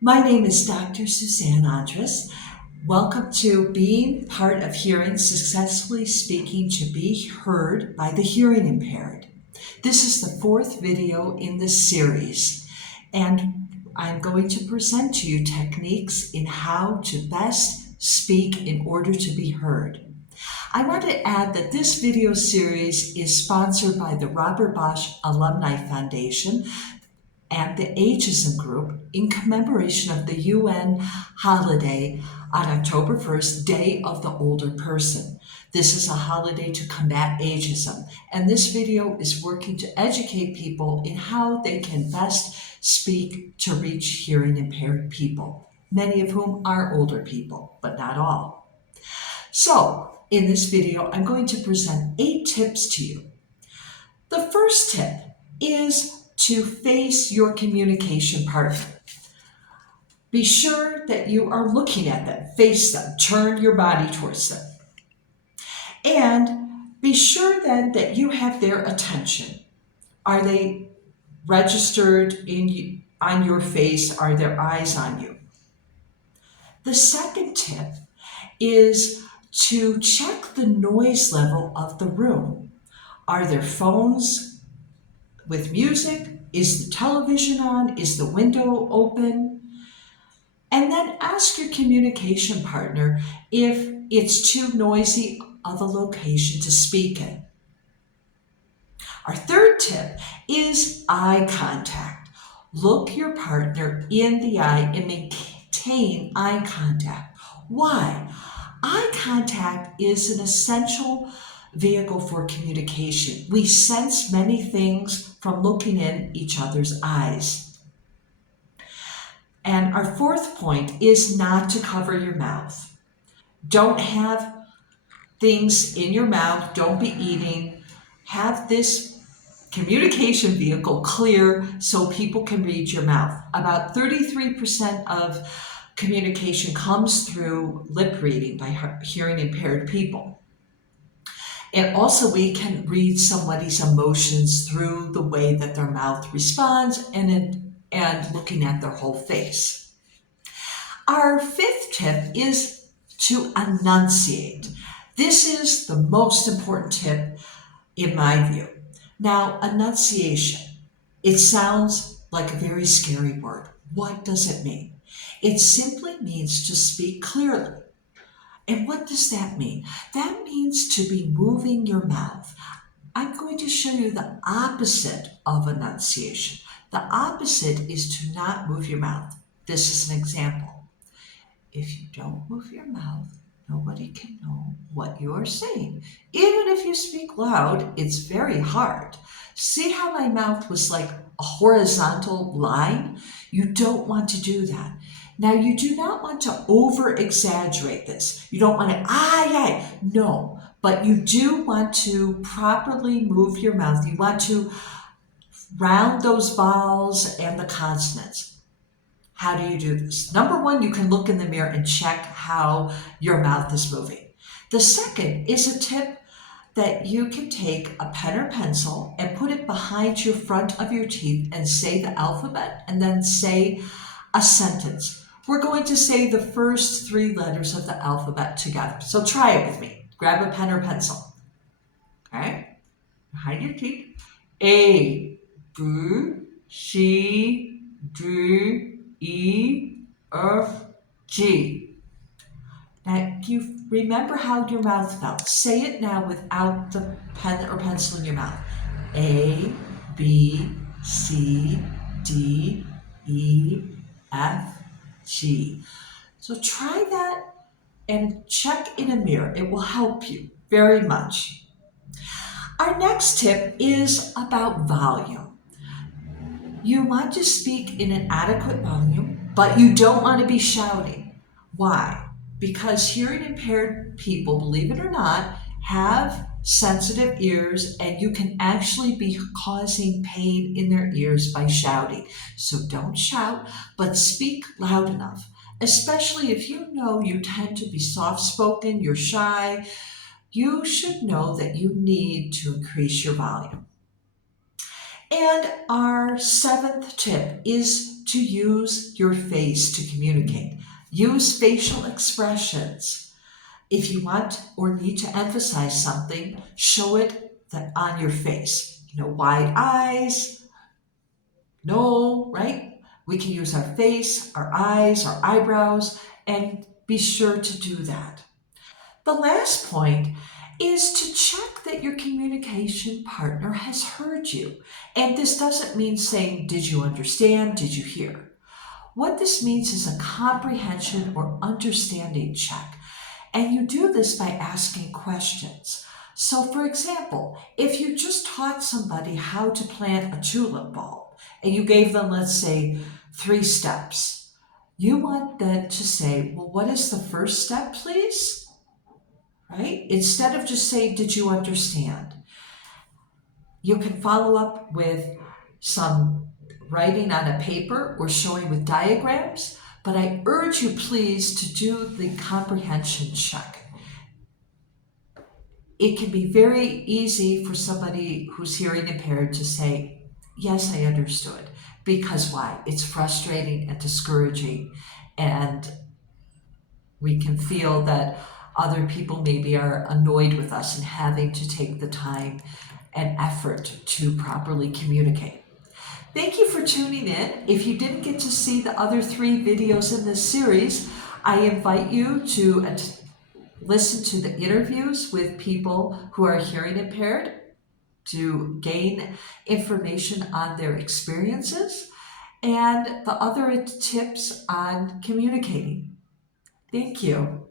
My name is Dr. Suzanne Andres. Welcome to being part of Hearing Successfully Speaking to be heard by the hearing impaired. This is the fourth video in this series, and I'm going to present to you techniques in how to best speak in order to be heard. I want to add that this video series is sponsored by the Robert Bosch Alumni Foundation and the Ageism Group in commemoration of the UN holiday on October 1st, Day of the Older Person. This is a holiday to combat ageism, and this video is working to educate people in how they can best speak to reach hearing impaired people, many of whom are older people, but not all. So, in this video, I'm going to present 8 tips to you. The first tip is to face your communication partner. Be sure that you are looking at them, face them, turn your body towards them. And be sure then that you have their attention. Are they registered on your face? Are their eyes on you? The second tip is to check the noise level of the room. Are there phones with music? Is the television on? Is the window open? And then ask your communication partner if it's too noisy of a location to speak in. Our third tip is eye contact. Look your partner in the eye and maintain eye contact. Why? Eye contact is an essential vehicle for communication. We sense many things from looking in each other's eyes. And our fourth point is not to cover your mouth. Don't have things in your mouth. Don't be eating. Have this communication vehicle clear so people can read your mouth. About 33% of communication comes through lip reading by hearing impaired people. And also we can read somebody's emotions through the way that their mouth responds and looking at their whole face. Our fifth tip is to enunciate. This is the most important tip in my view. Now, enunciation, it sounds like a very scary word. What does it mean? It simply means to speak clearly. And what does that mean? That means to be moving your mouth. I'm going to show you the opposite of enunciation. The opposite is to not move your mouth. This is an example. If you don't move your mouth, nobody can know what you're saying. Even if you speak loud, it's very hard. See how my mouth was like a horizontal line? You don't want to do that. Now, you do not want to over-exaggerate this. You don't want to, no. But you do want to properly move your mouth. You want to round those vowels and the consonants. How do you do this? Number one, you can look in the mirror and check how your mouth is moving. The second is a tip that you can take a pen or pencil and put it behind your front of your teeth and say the alphabet and then say a sentence. We're going to say the first 3 letters of the alphabet together. So try it with me. Grab a pen or pencil. Okay? Behind your teeth. A, B, C, D, E, F, G. Now, you remember how your mouth felt. Say it now without the pen or pencil in your mouth. A, B, C, D, E, F, G. So try that and check in a mirror. It will help you very much. Our next tip is about volume. You want to speak in an adequate volume, but you don't want to be shouting. Why? Because hearing impaired people, believe it or not, have sensitive ears, and you can actually be causing pain in their ears by shouting. So don't shout, but speak loud enough, especially if you know you tend to be soft-spoken, you're shy. You should know that you need to increase your volume. And our 7th tip is to use your face to communicate. Use facial expressions. If you want or need to emphasize something, show it on your face. Wide eyes, no, right? We can use our face, our eyes, our eyebrows, and be sure to do that. The last point is to check that your communication partner has heard you. And this doesn't mean saying, did you understand? Did you hear? What this means is a comprehension or understanding check. And you do this by asking questions. So, for example, if you just taught somebody how to plant a tulip bulb and you gave them, let's say, 3 steps, you want them to say, well, what is the first step, please? Right? Instead of just saying, did you understand? You can follow up with some writing on a paper or showing with diagrams, but I urge you please to do the comprehension check. It can be very easy for somebody who's hearing impaired to say, yes, I understood. Because why? It's frustrating and discouraging, and we can feel that other people maybe are annoyed with us and having to take the time and effort to properly communicate. Thank you for tuning in. If you didn't get to see the other 3 videos in this series, I invite you to listen to the interviews with people who are hearing impaired to gain information on their experiences and the other tips on communicating. Thank you.